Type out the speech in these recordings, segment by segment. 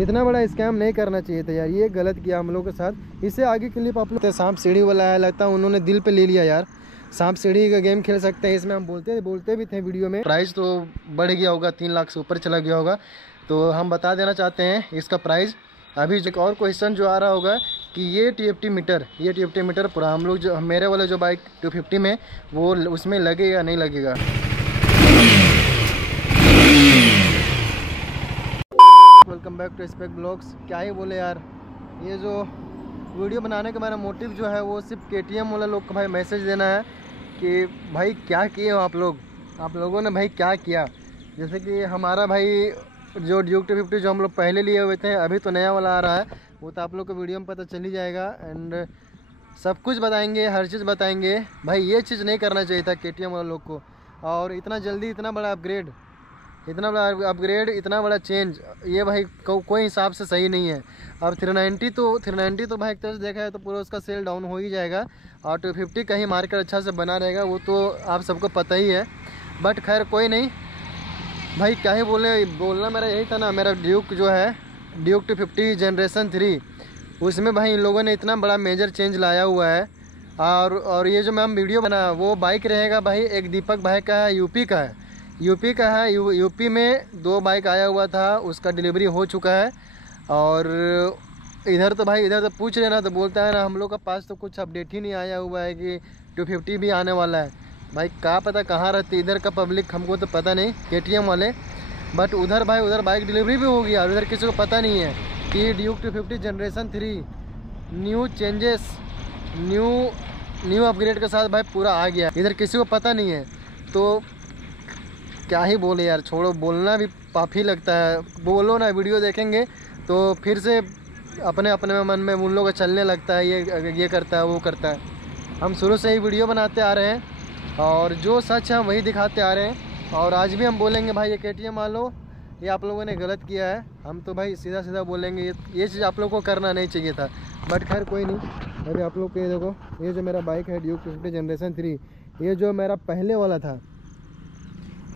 इतना बड़ा स्कैम नहीं करना चाहिए था यार, ये गलत किया हम लोग के साथ। इससे आगे क्लिप आप लोग सांप सीढ़ी वाला है, लगता है उन्होंने दिल पे ले लिया यार। सांप सीढ़ी का गेम खेल सकते हैं इसमें, हम बोलते भी थे वीडियो में। प्राइस तो बढ़ गया होगा, 3 लाख से ऊपर चला गया होगा। तो हम बता देना चाहते हैं इसका प्राइस। अभी एक और क्वेश्चन जो आ रहा होगा कि ये TFT मीटर पूरा हम लोग जो मेरे वाले जो बाइक 250 में वो उसमें लगेगा नहीं लगेगा। Welcome back to spec blogs. क्या ही बोले यार, ये जो वीडियो बनाने का मेरा मोटिव जो है वो सिर्फ KTM वाले लोग को भाई मैसेज देना है कि भाई क्या किए हो आप लोगों ने भाई क्या किया। जैसे कि हमारा भाई जो ड्यूक 250 जो हम लोग पहले लिए हुए थे, अभी तो नया वाला आ रहा है, वो तो आप लोग को वीडियो में पता चल ही जाएगा। एंड सब कुछ बताएंगे, हर चीज़ बताएंगे। भाई ये चीज़ नहीं करना चाहिए था KTM वाले लोग को। और इतना जल्दी इतना बड़ा अपग्रेड, इतना बड़ा चेंज, ये भाई कोई हिसाब से सही नहीं है। अब 390 तो भाई एक तरह से देखा है तो पूरा उसका सेल डाउन हो ही जाएगा। और 250 कहीं मार्केट अच्छा से बना रहेगा, वो तो आप सबको पता ही है। बट खैर कोई नहीं भाई, क्या ही बोलना मेरा यही था ना। मेरा ड्यूक जो है ड्यूक 250 जनरेशन 3, उसमें भाई इन लोगों ने इतना बड़ा मेजर चेंज लाया हुआ है। और ये जो मैं वीडियो बना वो बाइक रहेगा भाई, एक दीपक भाई का है, यूपी का है। यूपी में 2 बाइक आया हुआ था, उसका डिलीवरी हो चुका है। और इधर तो पूछ लेना तो बोलता है ना हम लोग का पास तो कुछ अपडेट ही नहीं आया हुआ है कि 250 भी आने वाला है। भाई क्या पता कहाँ रहती इधर का पब्लिक, हमको तो पता नहीं KTM वाले। बट उधर बाइक डिलीवरी भी हो गया, उधर किसी को पता नहीं है कि Duke 250 generation 3 new changes new upgrade के साथ भाई पूरा आ गया, इधर किसी को पता नहीं है। तो क्या ही बोले यार, छोड़ो, बोलना भी पाप ही लगता है। बोलो ना, वीडियो देखेंगे तो फिर से अपने मन में उन लोगों का चलने लगता है, ये करता है वो करता है। हम शुरू से ही वीडियो बनाते आ रहे हैं और जो सच है हम वही दिखाते आ रहे हैं। और आज भी हम बोलेंगे भाई ये KTM वालों, ये आप लोगों ने गलत किया है। हम तो भाई सीधा बोलेंगे, ये चीज़ आप लोगों को करना नहीं चाहिए था। बट खैर कोई नहीं। अभी आप लोग को ये देखो, ये जो मेरा बाइक है ड्यूक 250 जनरेशन 3, ये जो मेरा पहले वाला था,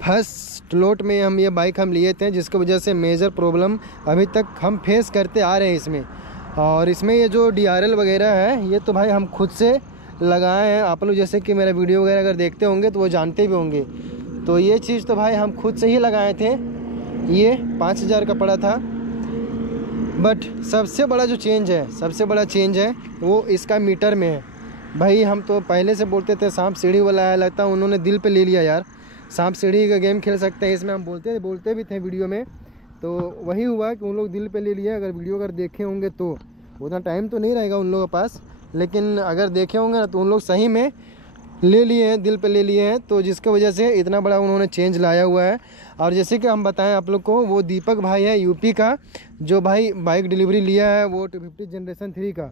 फर्स्ट लोट में ये बाइक हम लिए थे, जिसकी वजह से मेजर प्रॉब्लम अभी तक हम फेस करते आ रहे हैं इसमें। और इसमें ये जो DRL वगैरह है, ये तो भाई हम खुद से लगाए हैं। आप लोग जैसे कि मेरा वीडियो वगैरह अगर देखते होंगे तो वो जानते भी होंगे। तो ये चीज़ तो भाई हम खुद से ही लगाए थे, ये 5000 का पड़ा था। बट सबसे बड़ा चेंज है वो इसका मीटर में है। भाई हम तो पहले से बोलते थे सांप सीढ़ी वाला है, लगता है उन्होंने दिल पे ले लिया यार। सांप सीढ़ी का गेम खेल सकते हैं इसमें, हम बोलते भी थे वीडियो में। तो वही हुआ कि उन लोग दिल पे ले लिए। अगर वीडियो अगर देखे होंगे तो उतना टाइम तो नहीं रहेगा उन लोगों के पास, लेकिन अगर देखे होंगे ना तो उन लोग सही में ले लिए हैं, दिल पे ले लिए हैं। तो जिसकी वजह से इतना बड़ा उन्होंने चेंज लाया हुआ है। और जैसे कि हम बताएं आप लोग को, वो दीपक भाई है यूपी का, जो भाई बाइक डिलीवरी लिया है वो 250 जनरेशन 3 का।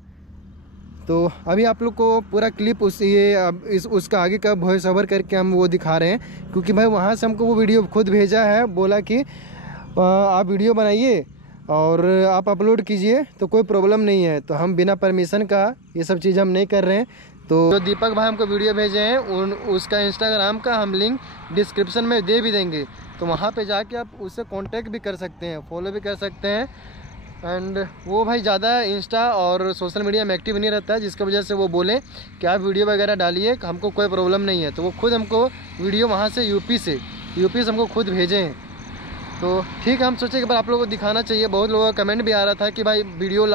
तो अभी आप लोग को पूरा क्लिप उसका आगे का वॉइस ओवर करके हम वो दिखा रहे हैं, क्योंकि भाई वहाँ से हमको वो वीडियो खुद भेजा है, बोला कि आप वीडियो बनाइए और आप अपलोड कीजिए तो कोई प्रॉब्लम नहीं है। तो हम बिना परमिशन का ये सब चीज़ हम नहीं कर रहे हैं। तो जो दीपक भाई हमको वीडियो भेजे हैं उसका इंस्टाग्राम का हम लिंक डिस्क्रिप्शन में दे भी देंगे, तो वहाँ पे जाके आप उससे कांटेक्ट भी कर सकते हैं, फॉलो भी कर सकते हैं। एंड वो भाई ज़्यादा इंस्टा और सोशल मीडिया में एक्टिव नहीं रहता है, जिसकी वजह से वो बोले कि आप वीडियो वगैरह डालिए, हमको कोई प्रॉब्लम नहीं है। तो वो खुद हमको वीडियो वहाँ से यूपी से हमको खुद भेजे हैं। तो ठीक है, हम सोचे कि आप लोगों को दिखाना चाहिए। बहुत लोगों का कमेंट भी आ रहा था कि भाई वीडियो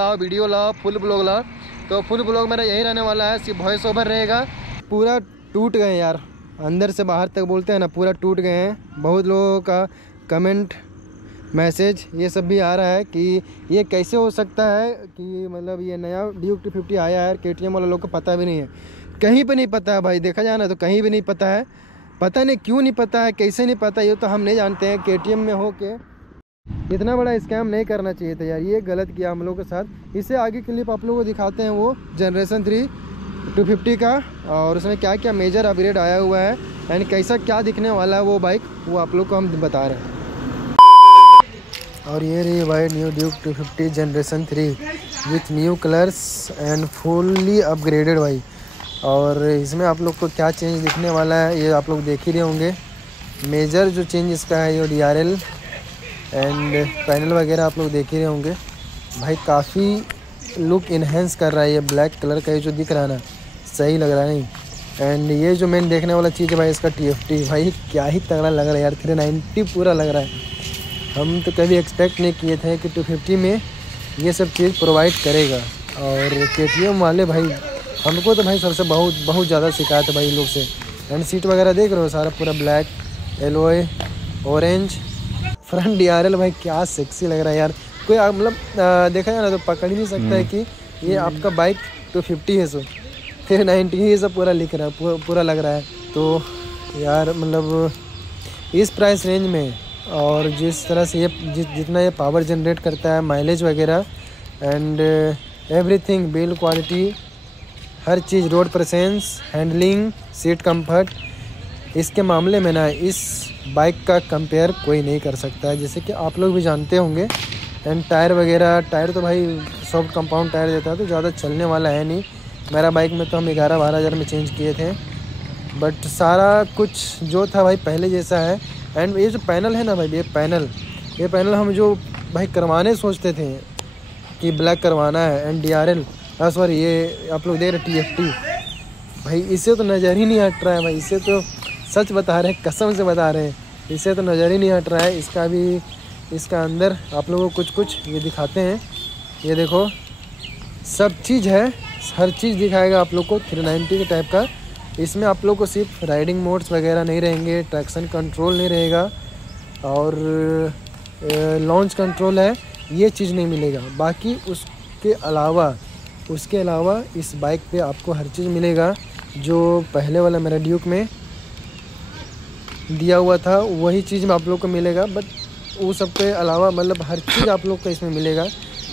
लाओ, फुल ब्लॉग लाओ। तो फुल ब्लॉग मेरा यही रहने वाला है, सिर्फ वॉइस ओवर रहेगा। पूरा टूट गए यार, अंदर से बाहर तक बोलते हैं ना, पूरा टूट गए हैं। बहुत लोगों का कमेंट, मैसेज ये सब भी आ रहा है कि ये कैसे हो सकता है कि मतलब ये नया ड्यूक 250 आया है, KTM वाले लोग को पता भी नहीं है, कहीं पे नहीं पता है भाई। देखा जाए ना तो कहीं भी नहीं पता है, पता नहीं क्यों नहीं पता है, कैसे नहीं पता, ये तो हम नहीं जानते हैं। KTM में हो के इतना बड़ा स्कैम नहीं करना चाहिए था यार, ये गलत किया हम लोग के साथ। इससे आगे क्लिप आप लोगों को दिखाते हैं वो जनरेशन 3 250 का, और उसमें क्या क्या मेजर अपग्रेड आया हुआ है यानी कैसा क्या दिखने वाला है वो बाइक, वो आप लोग को हम बता रहे हैं। और ये रही भाई new Duke 250 generation 3 with new colours and fully upgraded भाई। और इसमें आप लोग को क्या चेंज दिखने वाला है ये आप लोग देख ही रहे होंगे। मेजर जो चेंज इसका है ये DRL एंड पैनल वगैरह आप लोग देख ही रहे होंगे भाई, काफ़ी लुक इन्हेंस कर रहा है। ये ब्लैक कलर का ये जो दिख रहा है ना, सही लग रहा है नहीं। एंड ये जो मेन देखने वाला चीज़ है भाई, इसका TFT भाई क्या ही तगड़ा लग रहा है यार, 390 पूरा लग रहा है। हम तो कभी एक्सपेक्ट नहीं किए थे कि 250 में ये सब चीज़ प्रोवाइड करेगा। और KTM वाले भाई हमको तो भाई सबसे बहुत ज़्यादा शिकायत है भाई लोग से। एंड सीट वगैरह देख रहे हो, सारा पूरा black, alloy, orange, front DRL भाई क्या सेक्सी लग रहा है यार। कोई मतलब देखा जाए ना तो पकड़ ही नहीं सकता है कि ये आपका बाइक 250 है। सो 390 ही सब पूरा लिख रहा है, पूरा लग रहा है। तो यार मतलब इस प्राइस रेंज में और जिस तरह से ये जितना ये पावर जनरेट करता है, माइलेज वगैरह and everything, build quality, her cheese, road presence, handling, seat comfort, इसके मामले में ना इस बाइक का कंपेयर कोई नहीं कर सकता है, जैसे कि आप लोग भी जानते होंगे। एंड टायर वगैरह, टायर तो भाई सॉफ्ट कंपाउंड टायर देता है तो ज़्यादा चलने वाला है नहीं। मेरा बाइक में तो हम 11-12 हज़ार में चेंज किए थे, बट सारा कुछ जो था भाई पहले जैसा है। एंड ये जो पैनल है ना भाई, ये पैनल हम जो भाई करवाने सोचते थे कि ब्लैक करवाना है, एंड DRL सॉरी ये आप लोग देख रहे TFT भाई, इससे तो नज़र ही नहीं हट रहा है भाई। इससे तो सच बता रहे हैं, कसम से बता रहे हैं, इससे तो नज़र ही नहीं हट रहा है। इसका भी, इसका अंदर आप लोगों को कुछ ये दिखाते हैं, ये देखो सब चीज़ है, हर चीज़ दिखाएगा आप लोग को 390 के टाइप का। इसमें आप लोग को सिर्फ राइडिंग मोड्स वगैरह नहीं रहेंगे, ट्रैक्शन कंट्रोल नहीं रहेगा और लॉन्च कंट्रोल है, ये चीज़ नहीं मिलेगा। बाकी उसके अलावा इस बाइक पे आपको हर चीज़ मिलेगा जो पहले वाला मेरा ड्यूक में दिया हुआ था, वही चीज़ में आप लोग को मिलेगा। बट वो सब के अलावा मतलब हर चीज़ आप लोग को इसमें मिलेगा।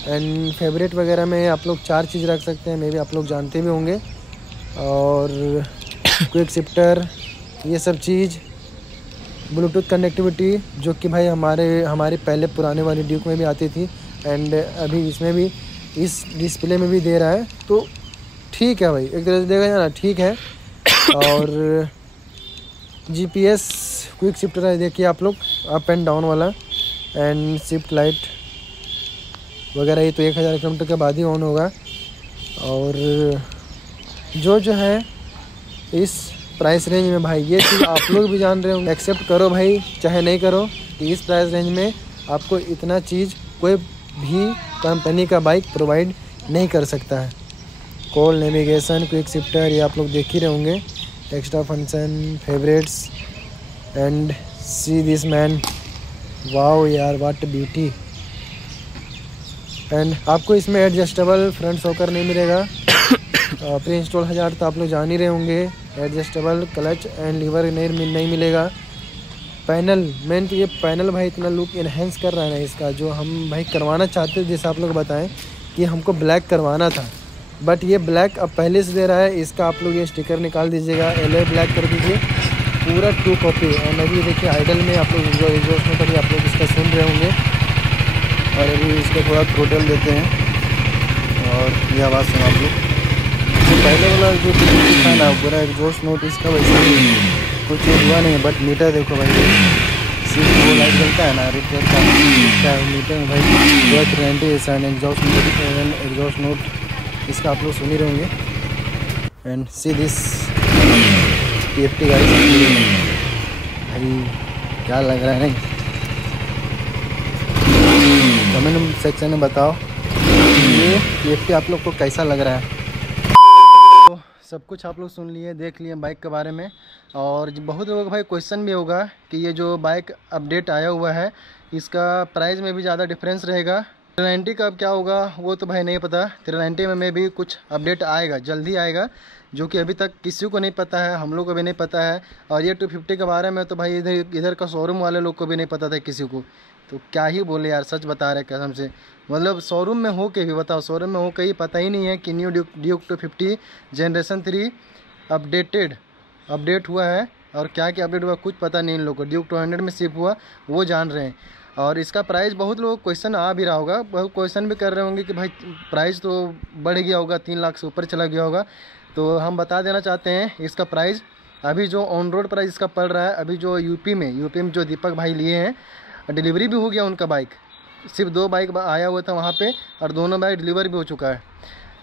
एंड फेवरेट वगैरह में आप लोग 4 चीज़ रख सकते हैं, मे भी आप लोग जानते भी होंगे। और क्विक शिफ्टर, ये सब चीज़, ब्लूटूथ कनेक्टिविटी जो कि भाई हमारे पहले पुराने वाली ड्यूक में भी आती थी, एंड अभी इसमें भी, इस डिस्प्ले में भी दे रहा है। तो ठीक है भाई, एक तरह से देखा जाए ना ठीक है। और GPS क्विक शिफ्टर है, देखिए आप लोग, अप एंड डाउन वाला, एंड शिफ्ट लाइट वगैरह ये तो 1000 किलोमीटर के बाद ही ऑन होगा। और जो है इस प्राइस रेंज में भाई, ये चीज़ आप लोग भी जान रहे होंगे, एक्सेप्ट करो भाई चाहे नहीं करो, कि इस प्राइस रेंज में आपको इतना चीज़ कोई भी कंपनी का बाइक प्रोवाइड नहीं कर सकता है। कॉल, नेविगेशन, क्विक शिफ्टर, ये आप लोग देख ही रहे होंगे, extra function, favourites, and see this man, wow यार व्हाट ब्यूटी। एंड आपको इसमें एडजस्टेबल फ्रंट शॉकर नहीं मिलेगा, प्री इंस्टॉल 1000 तो आप लोग जान ही रहे होंगे। एडजस्टेबल क्लच एंड लीवर नहीं मिलेगा। पैनल, मेन तो ये पैनल भाई इतना लुक इन्हेंस कर रहा है ना इसका, जो हम भाई करवाना चाहते थे, जैसे आप लोग बताएं कि हमको ब्लैक करवाना था, बट ये ब्लैक अब पहले से दे रहा है। इसका आप लोग ये स्टिकर निकाल दीजिएगा, एलॉय ब्लैक कर दीजिए, पूरा 2 कॉपी। एंड अभी देखिए आइडल में आप लोग एग्जॉस्ट में कभी आप लोग इसका सुन रहे होंगे। और अभी इसको थोड़ा थ्रोटल देते हैं और ये आवाज़ सुना आप लोग। तो पहले वाला जो था ना पूरा एग्जॉस्ट नोट इसका वैसा कुछ हुआ नहीं है, बट मीटर देखो भाई, सिर्फ वो लाइट जलता है ना रिपेयर का मीटर में भाई, 390 एग्जॉस्ट नोट इसका आप लोग सुन ही रहे होंगे। And see this TFT guys, भाई क्या लग रहा है नहीं, कमेंट सेक्शन में बताओ ये TFT आप लोग को कैसा लग रहा है। तो सब कुछ आप लोग सुन लिए, देख लिए बाइक के बारे में। और बहुत लोगों का भाई क्वेश्चन भी होगा कि ये जो बाइक अपडेट आया हुआ है इसका प्राइस में भी ज़्यादा डिफरेंस रहेगा। 390 का अब क्या होगा वो तो भाई नहीं पता। 390 में भी कुछ अपडेट आएगा, जल्दी आएगा, जो कि अभी तक किसी को नहीं पता है, हम लोग को भी नहीं पता है। और ये 250 के बारे में तो भाई इधर का शोरूम वाले लोग को भी नहीं पता था किसी को। तो क्या ही बोले यार, सच बता रहे कसम से, मतलब शोरूम में हो के भी बताओ, शोरूम में हो के ही पता ही नहीं है कि न्यू ड्यूक 250 जनरेशन 3 अपडेट हुआ है। और क्या क्या अपडेट हुआ कुछ पता नहीं इन लोगों को। ड्यूक 200 में शिप हुआ वो जान रहे हैं। और इसका प्राइस बहुत लोग क्वेश्चन आ भी रहा होगा, बहुत क्वेश्चन भी कर रहे होंगे कि भाई प्राइस तो बढ़ गया होगा, 3 लाख से ऊपर चला गया होगा। तो हम बता देना चाहते हैं इसका प्राइस अभी जो ऑन रोड प्राइस इसका पड़ रहा है, अभी जो यूपी में जो दीपक भाई लिए हैं डिलीवरी भी हो गया उनका बाइक। सिर्फ 2 बाइक आया हुआ था वहाँ पे और दोनों बाइक डिलीवर भी हो चुका है।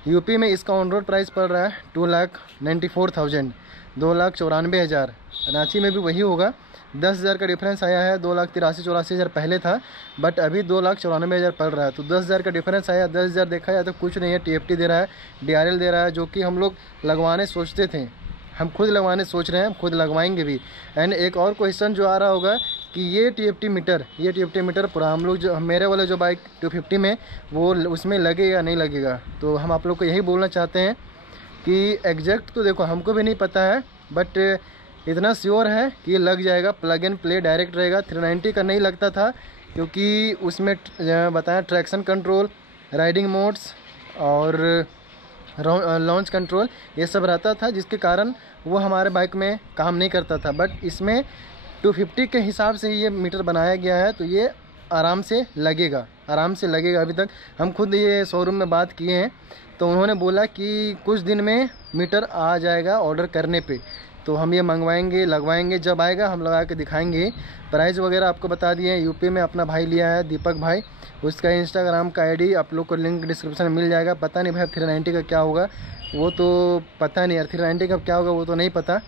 यूपी में इसका ऑन रोड प्राइस पड़ रहा है 2,94,000, 2,94,000। रांची में भी वही होगा, 10,000 का डिफरेंस आया है। 2,83,84,000 पहले था, बट अभी 2,94,000 पड़ रहा है। तो 10,000 का डिफरेंस आया। 10,000 देखा जाए तो कुछ नहीं है। TFT दे रहा है, DRL दे रहा है, जो कि हम लोग लगवाने सोचते थे, हम खुद लगवाने सोच रहे हैं, खुद लगवाएंगे भी। एंड एक और क्वेश्चन जो आ रहा होगा कि ये TFT मीटर पूरा हम लोग जो मेरे वाले जो बाइक 250 में वो उसमें लगेगा नहीं लगेगा। तो हम आप लोग को यही बोलना चाहते हैं कि एग्जैक्ट तो देखो हमको भी नहीं पता है, बट इतना श्योर है कि ये लग जाएगा। प्लग एंड प्ले डायरेक्ट रहेगा। 390 का नहीं लगता था क्योंकि उसमें बताया ट्रैक्शन कंट्रोल, राइडिंग मोड्स और लॉन्च कंट्रोल ये सब रहता था, जिसके कारण वो हमारे बाइक में काम नहीं करता था। बट इसमें 250 के हिसाब से ये मीटर बनाया गया है, तो ये आराम से लगेगा, अभी तक हम खुद ये शोरूम में बात किए हैं, तो उन्होंने बोला कि कुछ दिन में मीटर आ जाएगा ऑर्डर करने पे। तो हम ये मंगवाएंगे, लगवाएंगे, जब आएगा हम लगा के दिखाएंगे। प्राइस वगैरह आपको बता दिए हैं। यूपी में अपना भाई लिया है, दीपक भाई, उसका इंस्टाग्राम का ID आप लोग को लिंक डिस्क्रिप्शन में मिल जाएगा। पता नहीं भाई 390 का क्या होगा, वो तो पता नहीं यार। 390 का क्या होगा वो तो नहीं पता।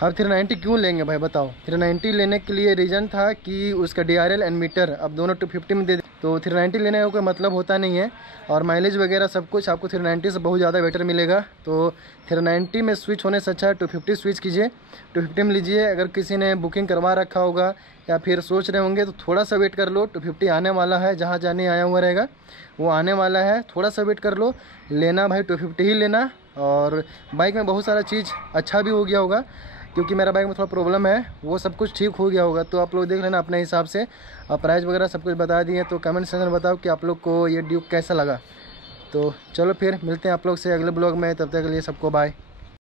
हम 390 क्यों लेंगे भाई बताओ? 390 लेने के लिए रीज़न था कि उसका DRL एंड मीटर अब दोनों 250 में दे, तो 390 लेने का कोई मतलब होता नहीं है। और माइलेज वगैरह सब कुछ आपको 390 से बहुत ज़्यादा बेटर मिलेगा। तो 390 में स्विच होने से अच्छा है 250 स्विच कीजिए, 250 में लीजिए। अगर किसी ने बुकिंग करवा रखा होगा या फिर सोच रहे होंगे तो थोड़ा सा वेट कर लो। 250 आने वाला है, जहाँ जाने आया हुआ रहेगा वो आने वाला है, थोड़ा सा वेट कर लो। लेना भाई 250 ही लेना। और बाइक में बहुत सारा चीज़ अच्छा भी हो गया होगा, क्योंकि मेरा बाइक में थोड़ा प्रॉब्लम है, वो सब कुछ ठीक हो गया होगा। तो आप लोग देख लेना अपने हिसाब से। और प्राइस वगैरह सब कुछ बता दिए, तो कमेंट सेक्शन में बताओ कि आप लोग को ये ड्यूक कैसा लगा। तो चलो फिर मिलते हैं आप लोग से अगले ब्लॉग में, तब तक के लिए सबको बाय।